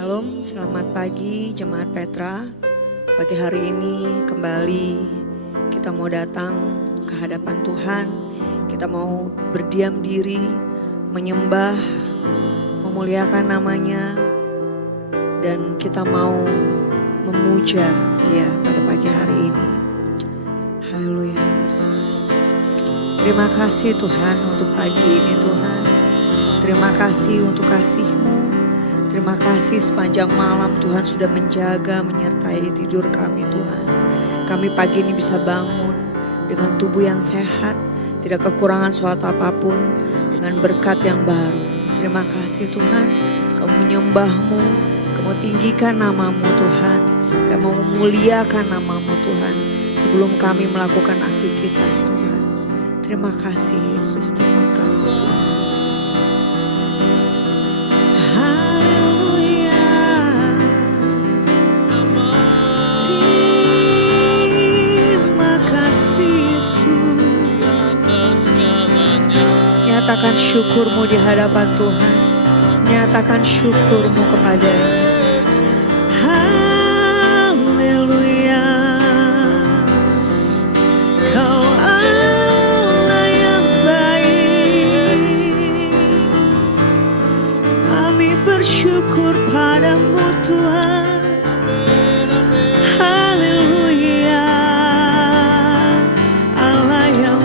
Shalom, selamat pagi Jemaat Petra. Pagi hari ini kembali kita mau datang ke hadapan Tuhan. Kita mau berdiam diri, menyembah, memuliakan namanya. Dan kita mau memuja Dia pada pagi hari ini. Haleluya Yesus. Terima kasih Tuhan untuk pagi ini Tuhan. Terima kasih untuk kasih-Mu. Terima kasih sepanjang malam Tuhan sudah menjaga, menyertai tidur kami Tuhan. Kami pagi ini bisa bangun dengan tubuh yang sehat, tidak kekurangan suatu apapun, dengan berkat yang baru. Terima kasih Tuhan, Kami menyembah-Mu, Kami tinggikan nama-Mu Tuhan. Kami memuliakan nama-Mu Tuhan sebelum kami melakukan aktivitas Tuhan. Terima kasih Yesus, terima kasih Tuhan. Nyatakan syukur-Mu di hadapan Tuhan. Nyatakan syukur-Mu kepadanya. Haleluya. Kau Allah yang baik. Kami bersyukur padamu Tuhan. Haleluya. Allah yang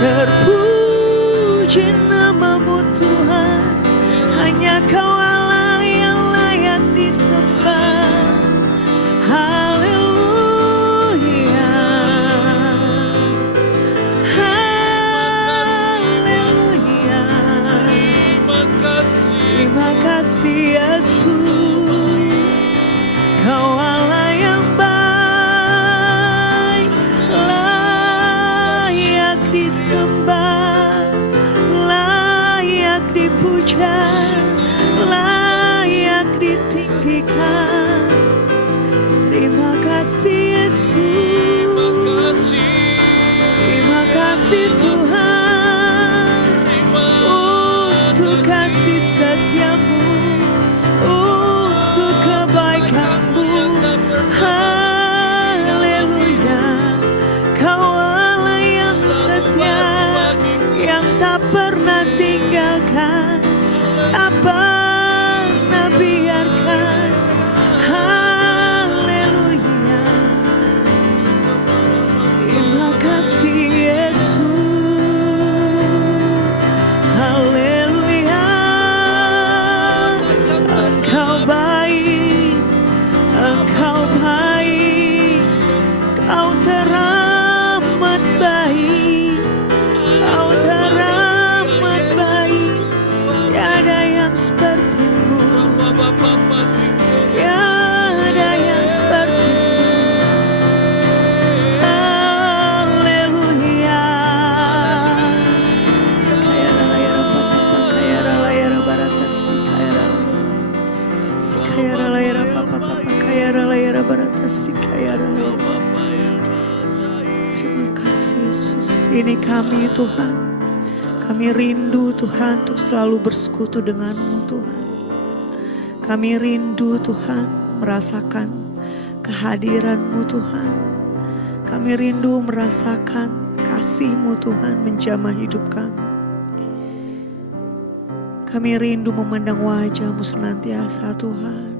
terpuji nama-Mu Tuhan, hanya Kau Allah yang layak disembah. Haleluya, haleluya. Terima kasih Yesus, Kau Allah yang baik, layak disembah, layak dipuja, layak ditinggikan. Terima kasih Yesus, terima kasih Tuhan untuk kasih setia-Mu, untuk kebaikan-Mu. Haleluya, Kau Allah yang setia, yang tak pernah tinggalkan, tak pernah biarkan. Haleluya, terima kasih Yesus. Haleluya, Engkau baik, Engkau baik, Kau teramat baik, Kau teramat baik. Tiada yang seperti-Mu, tiada yang seperti-Mu. Haleluya. Sikayara layara papa kayara layara baratas sikayara. Sikayara layara papa kayara layara baratas sikayara. Terima kasih Yesus. Ini kami Tuhan. Kami rindu Tuhan untuk selalu bersekutu dengan-Mu Tuhan. Kami rindu Tuhan merasakan kehadiran-Mu Tuhan. Kami rindu merasakan kasih-Mu Tuhan menjamah hidup kami. Kami rindu memandang wajah-Mu senantiasa Tuhan.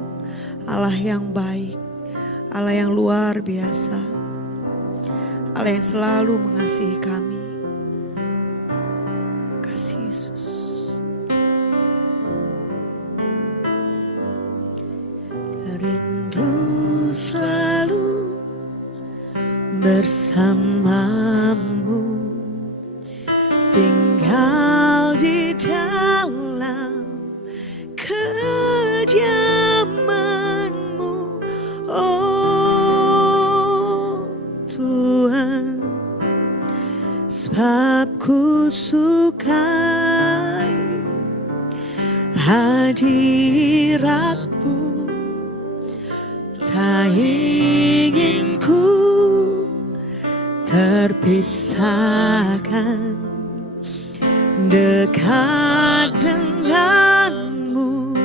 Allah yang baik, Allah yang luar biasa, Allah yang selalu mengasihi kami. Kasih Yesus. Rindu selalu bersama-Mu, tinggal di dalam hadirat-Mu, tak ingin ku terpisahkan. Dekat denganmu,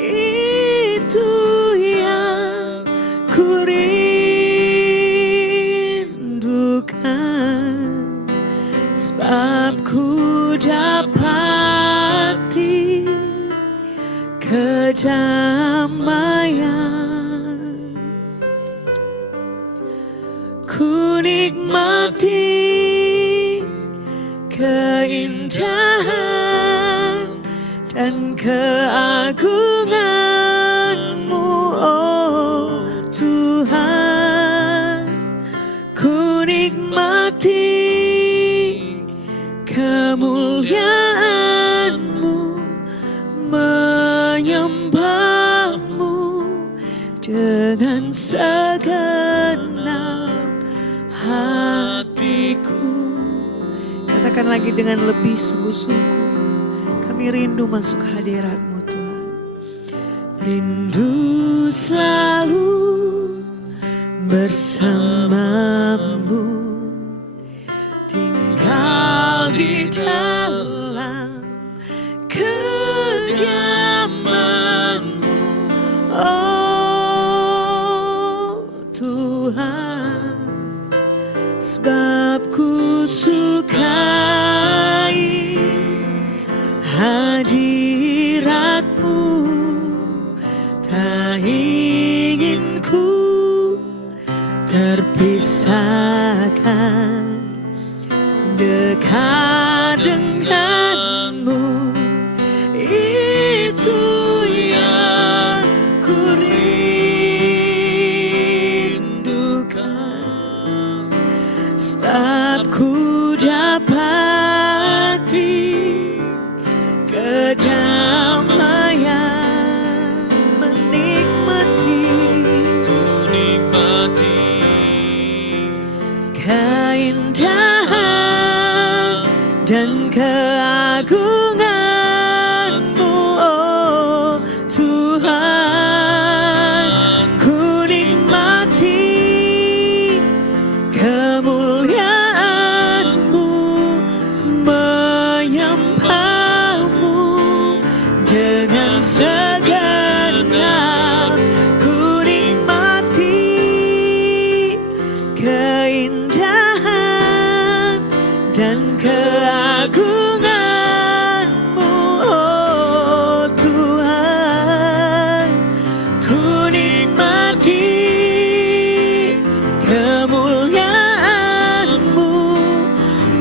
itu yang ku rindukan. Sebab ku dapati kedamaian, ku nikmati keindahan dan keagungan-Mu, oh Tuhan. Ku nikmati kemuliaan-Mu, menyembah-Mu dengan segenap hatiku. Katakan lagi dengan lebih sungguh-sungguh, kami rindu masuk hadirat-Mu Tuhan. Rindu selalu bersama-Mu, tinggal di dalam kediaman-Mu, oh Tuhan. Sebab ku sukai hadirat-Mu, tak ingin ku terpisahkan. Dekat dengan-Mu, itu yang ku rindukan. Sebab ku dapati kedamaian, menikmati keindahan dan keagungan-Mu, oh Tuhan. Ku nikmati kemuliaan-Mu, menyembah-Mu dengan segenap. Ku nikmati keindahan dan keagungan-Mu, oh Tuhan. Ku nikmati kemuliaan-Mu,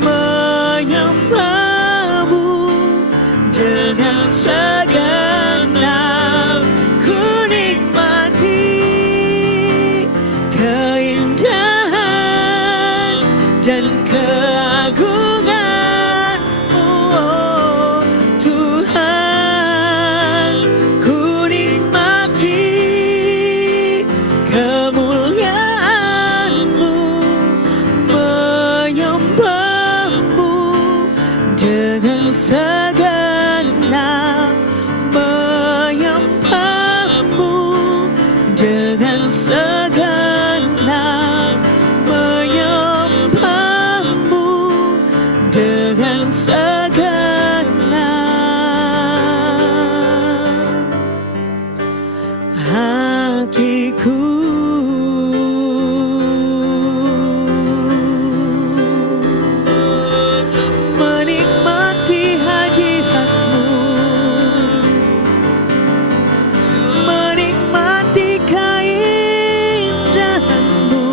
menyembah-Mu dengan segenap. Ku nikmati keindahan dan keagungan-Mu, oh Tuhan. Ku nikmati kemuliaan-Mu, menyembah-Mu dengan segenap, menyembah-Mu dengan segenap, menyembah-Mu dengan segenap hatiku. Menikmati hadirat-Mu, menikmati keindahan-Mu,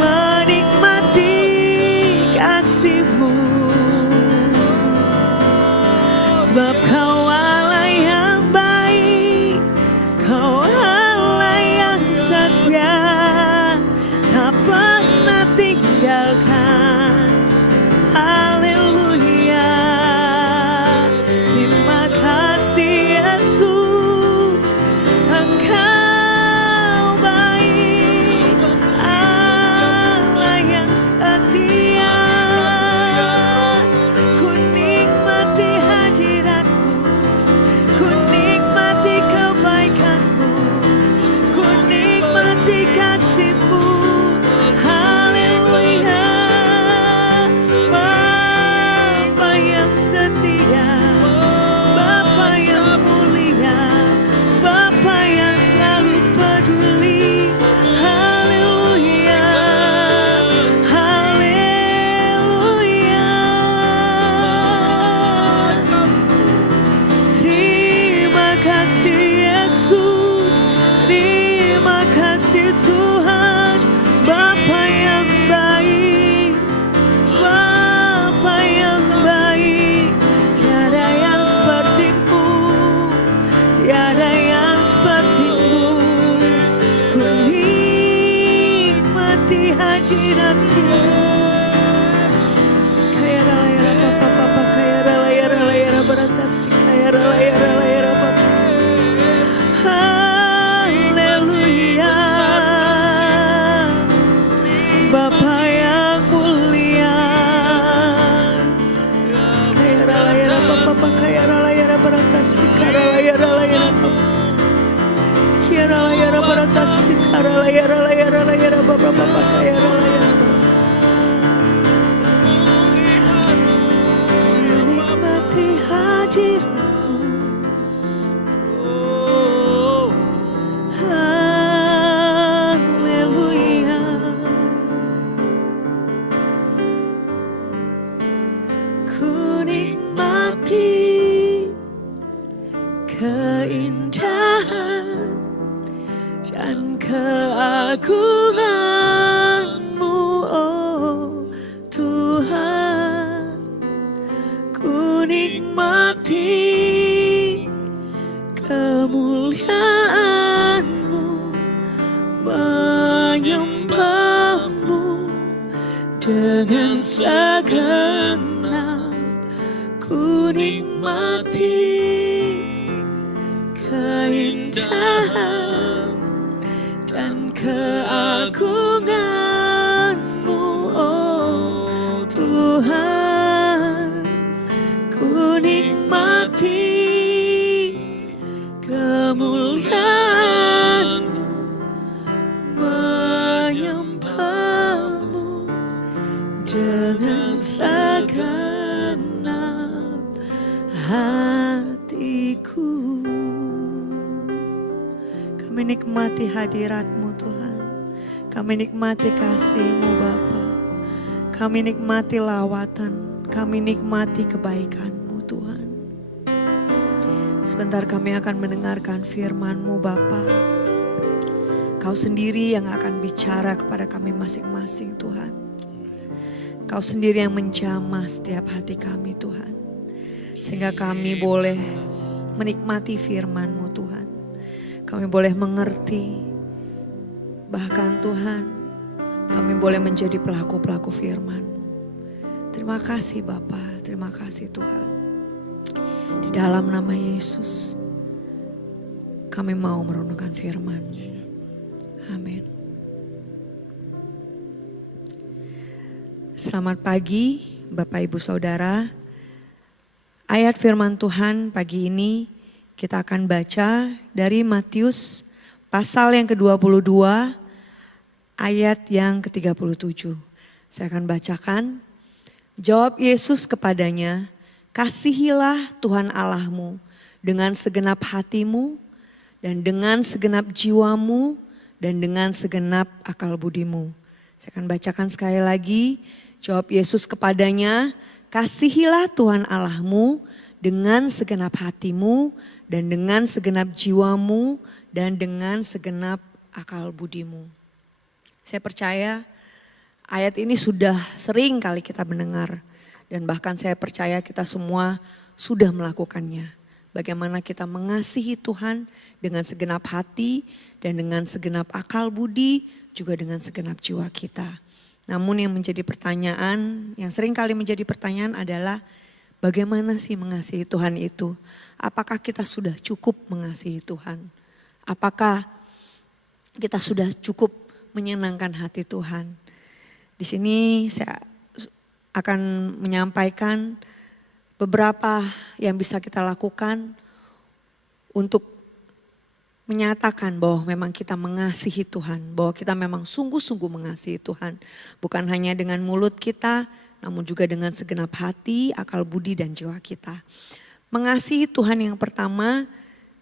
menikmati kasih-Mu. Sebab Kau Allah yang baik, Kau Allah yang setia, tak pernah tinggalkan. Haleluya. Terima kasih Yesus, Engkau baik, Allah yang setia. Ku nikmati hadirat sikara layara layara. Kiara layara barata sikara layara layara layara baba baba kayara layara. Menikmati hadirmu. Haleluya. Ku nikmati keindahan dan keagungan-Mu, oh Tuhan. Ku nikmati kemuliaan-Mu, menyembah-Mu dengan segenap. Ku nikmati keindahan dan keagungan-Mu, oh Tuhan. Ku nikmati kemuliaan-Mu, menyembah-Mu dengan segenap hatiku. Kami nikmati hadirat-Mu Tuhan. Kami nikmati kasih-Mu Bapa. Kami nikmati lawatan. Kami nikmati kebaikan-Mu Tuhan. Sebentar kami akan mendengarkan firman-Mu Bapa. Kau sendiri yang akan bicara kepada kami masing-masing Tuhan. Kau sendiri yang menjamah setiap hati kami Tuhan. Sehingga kami boleh menikmati firman-Mu Tuhan. Kami boleh mengerti, bahkan Tuhan kami boleh menjadi pelaku-pelaku firman-Mu. Terima kasih Bapa, terima kasih Tuhan. Di dalam nama Yesus kami mau merenungkan firman-Mu. Amin. Selamat pagi Bapak Ibu Saudara. Ayat firman Tuhan pagi ini kita akan baca dari Matius pasal yang ke-22 ayat yang ke-37. Saya akan bacakan. Jawab Yesus kepadanya, kasihilah Tuhan Allahmu dengan segenap hatimu dan dengan segenap jiwamu dan dengan segenap akal budimu. Saya akan bacakan sekali lagi. Jawab Yesus kepadanya, kasihilah Tuhan Allahmu dengan segenap hatimu dan dengan segenap jiwamu dan dengan segenap akal budimu. Saya percaya ayat ini sudah sering kali kita mendengar dan bahkan saya percaya kita semua sudah melakukannya. Bagaimana kita mengasihi Tuhan dengan segenap hati dan dengan segenap akal budi juga dengan segenap jiwa kita. Namun yang menjadi pertanyaan, yang sering kali menjadi pertanyaan adalah bagaimana sih mengasihi Tuhan itu? Apakah kita sudah cukup mengasihi Tuhan? Apakah kita sudah cukup menyenangkan hati Tuhan? Di sini saya akan menyampaikan beberapa yang bisa kita lakukan untuk menyatakan bahwa memang kita mengasihi Tuhan, bahwa kita memang sungguh-sungguh mengasihi Tuhan. Bukan hanya dengan mulut kita, namun juga dengan segenap hati, akal budi dan jiwa kita. Mengasihi Tuhan yang pertama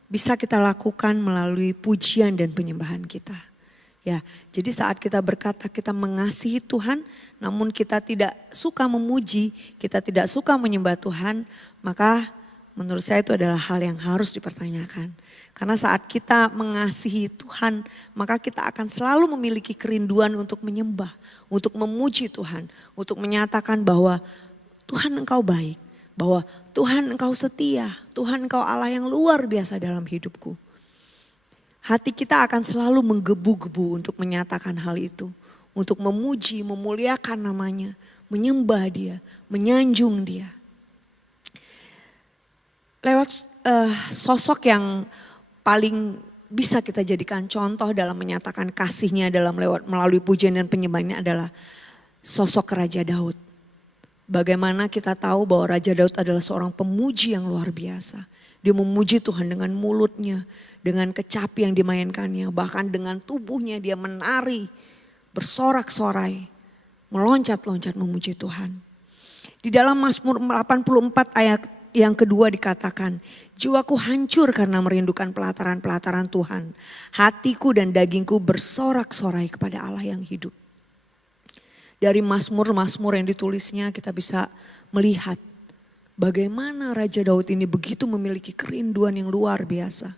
bisa kita lakukan melalui pujian dan penyembahan kita. Ya, jadi saat kita berkata kita mengasihi Tuhan, namun kita tidak suka memuji, kita tidak suka menyembah Tuhan, maka menurut saya itu adalah hal yang harus dipertanyakan. Karena saat kita mengasihi Tuhan, maka kita akan selalu memiliki kerinduan untuk menyembah, untuk memuji Tuhan, untuk menyatakan bahwa Tuhan Engkau baik, bahwa Tuhan Engkau setia, Tuhan Engkau Allah yang luar biasa dalam hidupku. Hati kita akan selalu menggebu-gebu untuk menyatakan hal itu, untuk memuji, memuliakan namanya, menyembah Dia, menyanjung Dia. Lewat sosok yang paling bisa kita jadikan contoh dalam menyatakan kasihnya melalui pujian dan penyembahannya adalah sosok Raja Daud. Bagaimana kita tahu bahwa Raja Daud adalah seorang pemuji yang luar biasa. Dia memuji Tuhan dengan mulutnya, dengan kecapi yang dimainkannya, bahkan dengan tubuhnya dia menari, bersorak-sorai, meloncat-loncat memuji Tuhan. Di dalam Mazmur 84 ayat yang kedua dikatakan, jiwaku hancur karena merindukan pelataran-pelataran Tuhan. Hatiku dan dagingku bersorak-sorai kepada Allah yang hidup. Dari Mazmur-Mazmur yang ditulisnya kita bisa melihat bagaimana Raja Daud ini begitu memiliki kerinduan yang luar biasa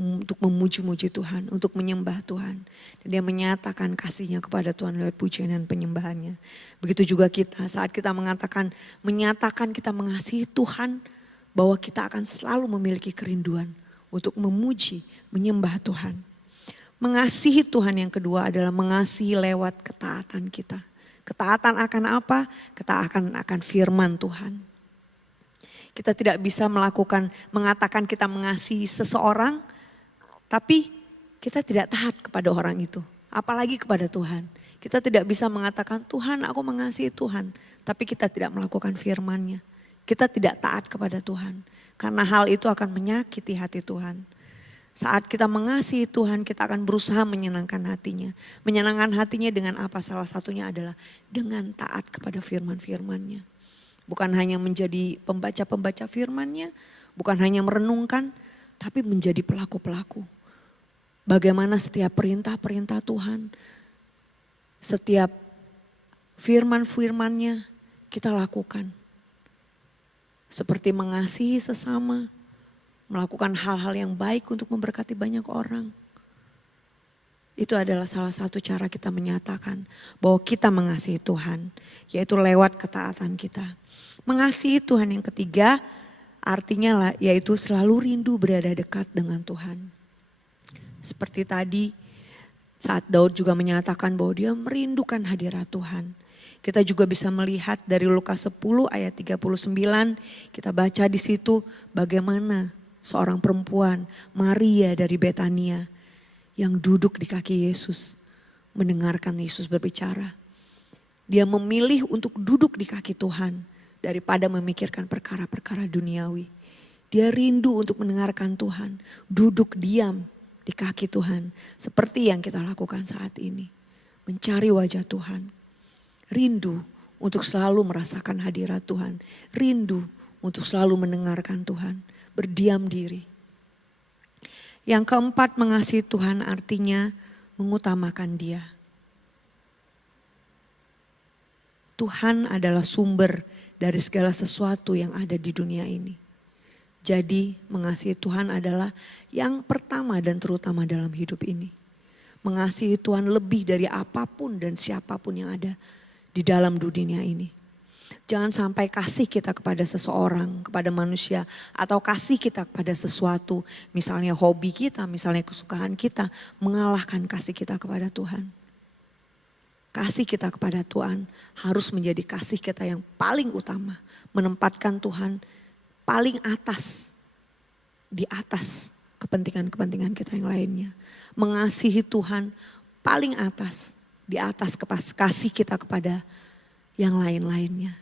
untuk memuji-muji Tuhan, untuk menyembah Tuhan. Dan dia menyatakan kasihnya kepada Tuhan lewat pujian dan penyembahannya. Begitu juga kita saat kita menyatakan kita mengasihi Tuhan, bahwa kita akan selalu memiliki kerinduan untuk memuji, menyembah Tuhan. Mengasihi Tuhan yang kedua adalah mengasihi lewat ketaatan kita. Ketaatan akan apa? Ketaatan akan firman Tuhan. Kita tidak bisa mengatakan kita mengasihi seseorang, tapi kita tidak taat kepada orang itu. Apalagi kepada Tuhan. Kita tidak bisa mengatakan, Tuhan aku mengasihi Tuhan. Tapi kita tidak melakukan firman-Nya. Kita tidak taat kepada Tuhan. Karena hal itu akan menyakiti hati Tuhan. Saat kita mengasihi Tuhan, kita akan berusaha menyenangkan hatinya. Menyenangkan hatinya dengan apa? Salah satunya adalah dengan taat kepada firman-firman-Nya. Bukan hanya menjadi pembaca-pembaca firman-Nya, bukan hanya merenungkan, tapi menjadi pelaku-pelaku. Bagaimana setiap perintah-perintah Tuhan, setiap firman-firman-Nya kita lakukan. Seperti mengasihi sesama, melakukan hal-hal yang baik untuk memberkati banyak orang. Itu adalah salah satu cara kita menyatakan bahwa kita mengasihi Tuhan, yaitu lewat ketaatan kita. Mengasihi Tuhan yang ketiga artinya yaitu selalu rindu berada dekat dengan Tuhan. Seperti tadi saat Daud juga menyatakan bahwa dia merindukan hadirat Tuhan. Kita juga bisa melihat dari Lukas 10 ayat 39, kita baca di situ bagaimana seorang perempuan, Maria dari Betania, yang duduk di kaki Yesus, mendengarkan Yesus berbicara. Dia memilih untuk duduk di kaki Tuhan daripada memikirkan perkara-perkara duniawi. Dia rindu untuk mendengarkan Tuhan, duduk diam di kaki Tuhan. Seperti yang kita lakukan saat ini, mencari wajah Tuhan. Rindu untuk selalu merasakan hadirat Tuhan, rindu untuk selalu mendengarkan Tuhan, berdiam diri. Yang keempat, mengasihi Tuhan artinya mengutamakan Dia. Tuhan adalah sumber dari segala sesuatu yang ada di dunia ini. Jadi mengasihi Tuhan adalah yang pertama dan terutama dalam hidup ini. Mengasihi Tuhan lebih dari apapun dan siapapun yang ada di dalam dunia ini. Jangan sampai kasih kita kepada seseorang, kepada manusia, atau kasih kita kepada sesuatu, misalnya hobi kita, misalnya kesukaan kita, mengalahkan kasih kita kepada Tuhan. Kasih kita kepada Tuhan harus menjadi kasih kita yang paling utama, menempatkan Tuhan paling atas, di atas kepentingan-kepentingan kita yang lainnya. Mengasihi Tuhan paling atas, di atas kasih kita kepada yang lain-lainnya.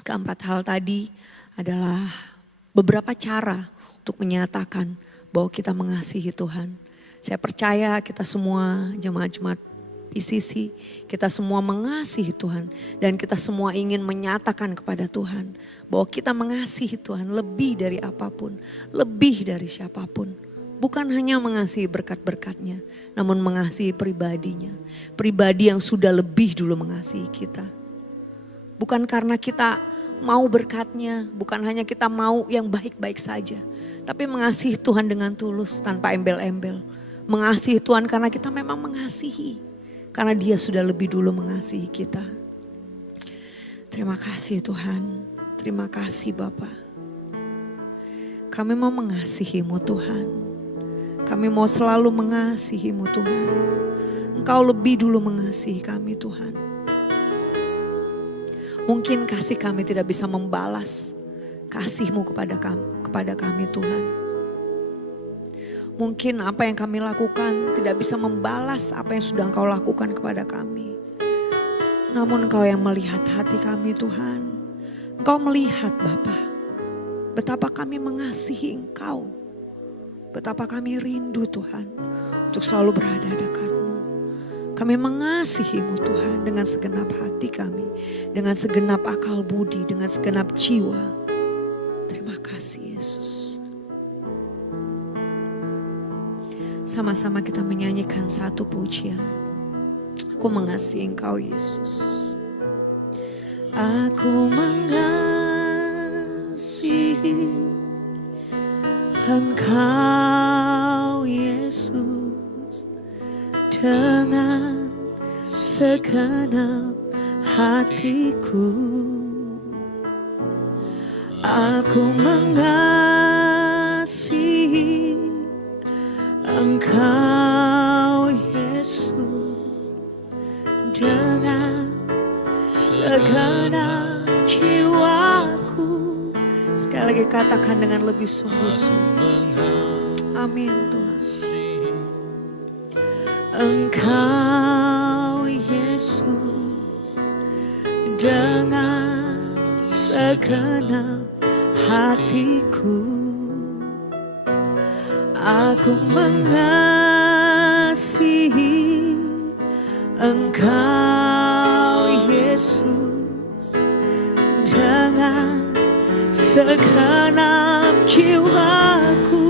Keempat hal tadi adalah beberapa cara untuk menyatakan bahwa kita mengasihi Tuhan. Saya percaya kita semua jemaat-jemaat PCC, kita semua mengasihi Tuhan. Dan kita semua ingin menyatakan kepada Tuhan bahwa kita mengasihi Tuhan lebih dari apapun, lebih dari siapapun. Bukan hanya mengasihi berkat-berkatnya, namun mengasihi pribadinya. Pribadi yang sudah lebih dulu mengasihi kita. Bukan karena kita mau berkatnya, bukan hanya kita mau yang baik-baik saja. Tapi mengasihi Tuhan dengan tulus tanpa embel-embel. Mengasihi Tuhan karena kita memang mengasihi. Karena Dia sudah lebih dulu mengasihi kita. Terima kasih Tuhan, terima kasih Bapa. Kami mau mengasihi-Mu Tuhan. Kami mau selalu mengasihi-Mu Tuhan. Engkau lebih dulu mengasihi kami Tuhan. Mungkin kasih kami tidak bisa membalas kasih-Mu kepada kami Tuhan. Mungkin apa yang kami lakukan tidak bisa membalas apa yang sudah Engkau lakukan kepada kami. namun Engkau yang melihat hati kami Tuhan. Engkau melihat Bapa, betapa kami mengasihi Engkau. Betapa kami rindu Tuhan untuk selalu berada dekat-Mu. Kami mengasihi-Mu Tuhan dengan segenap hati kami, dengan segenap akal budi, dengan segenap jiwa. Terima kasih Yesus. Sama-sama kita menyanyikan satu pujian. Aku mengasihi Engkau Yesus. Aku mengasihi Engkau Yesus dengan segenap hatiku. Aku mengasihi Engkau Yesus dengan segenap jiwaku. Sekali lagi katakan dengan lebih sungguh-sungguh. Amin Tuhan. Engkau Yesus dengan segenap hatiku. Aku mengasihi Engkau Yesus dengan segenap jiwaku.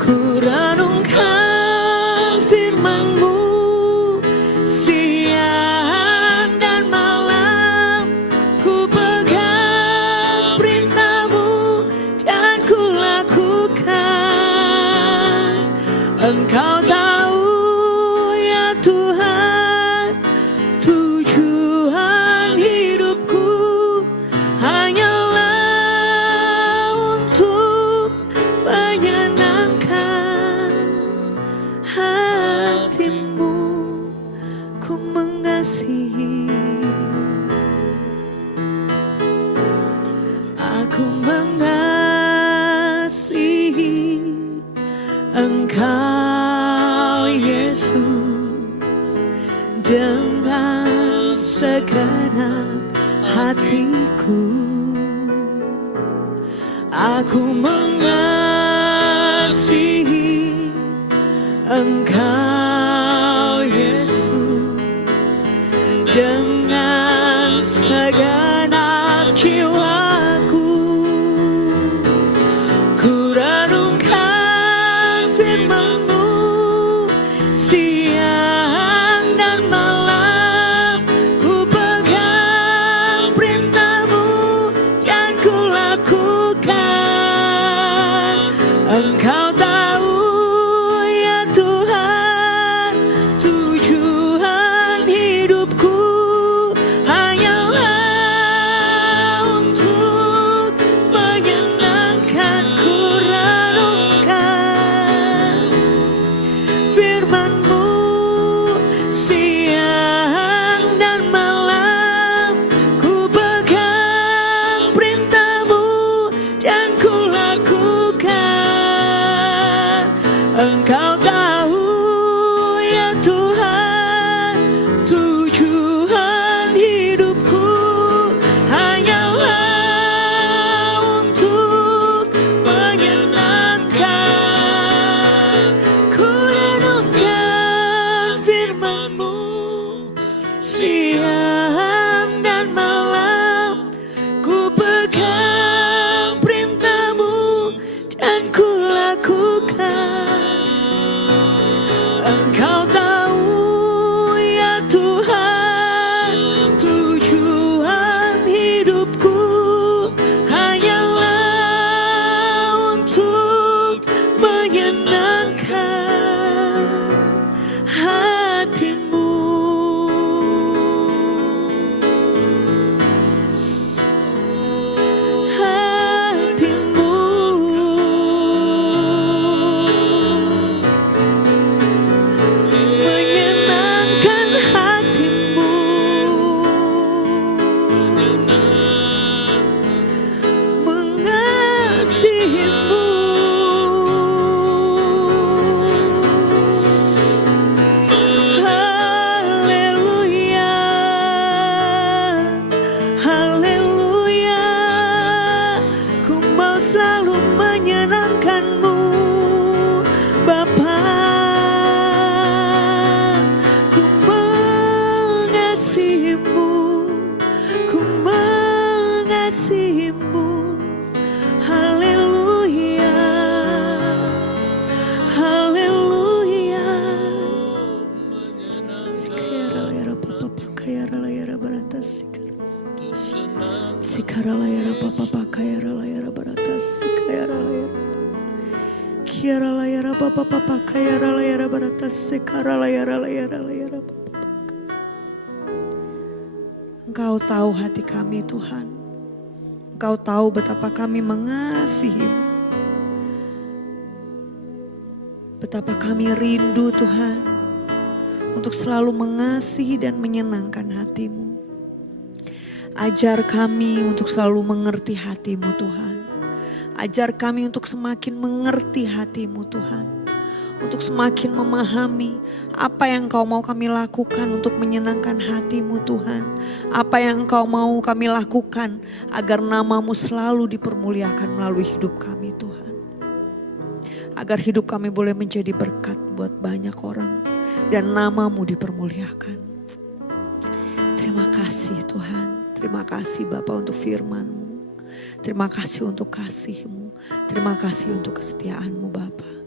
Ku renungkan firman-Mu siang dan malam. Ku pegang perintah-Mu dan ku lakukan. Engkau tahu ya Tuhan, tujuan hidupku hanyalah untuk menyenangkan hati-Mu. Ku mengasihi, aku mengasihi Engkau Yesus dengan segenap hatiku. Aku mengasihi Engkau Yesus dengan segenap jiwaku. Ku renungkan firman-Mu siang dan malam. Ku pegang perintah-Mu dan ku lakukan. Engkau tahu ya Tuhan, tujuan hidupku hanyalah kasih-Mu. Haleluya, haleluya. Sikara layara papa kayara layara baratas sikara. Sikara layara papa kayara layara baratas sikara layara. Kiara layara papa kayara layara baratas sikara layara layara papa. Engkau tahu hati kami Tuhan. Engkau tahu betapa kami mengasihi-Mu. Betapa kami rindu Tuhan untuk selalu mengasihi dan menyenangkan hati-Mu. Ajar kami untuk selalu mengerti hati-Mu Tuhan. Ajar kami untuk semakin mengerti hati-Mu Tuhan. Untuk semakin memahami apa yang Engkau mau kami lakukan untuk menyenangkan hati-Mu Tuhan. Apa yang Engkau mau kami lakukan agar nama-Mu selalu dipermuliakan melalui hidup kami Tuhan. Agar hidup kami boleh menjadi berkat buat banyak orang dan nama-Mu dipermuliakan. Terima kasih Tuhan, terima kasih Bapa untuk firman-Mu. Terima kasih untuk kasih-Mu, terima kasih untuk kesetiaan-Mu Bapa.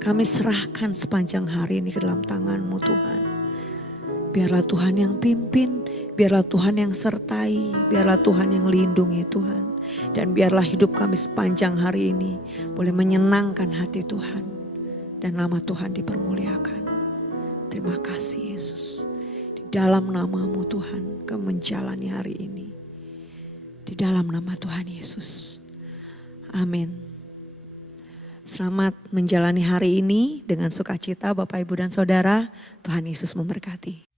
Kami serahkan sepanjang hari ini ke dalam tangan-Mu Tuhan. Biarlah Tuhan yang pimpin, biarlah Tuhan yang sertai, biarlah Tuhan yang lindungi Tuhan. Dan biarlah hidup kami sepanjang hari ini boleh menyenangkan hati Tuhan. Dan nama Tuhan dipermuliakan. Terima kasih Yesus. Di dalam nama-Mu Tuhan kami menjalani hari ini. Di dalam nama Tuhan Yesus. Amin. Selamat menjalani hari ini dengan sukacita Bapak Ibu dan Saudara. Tuhan Yesus memberkati.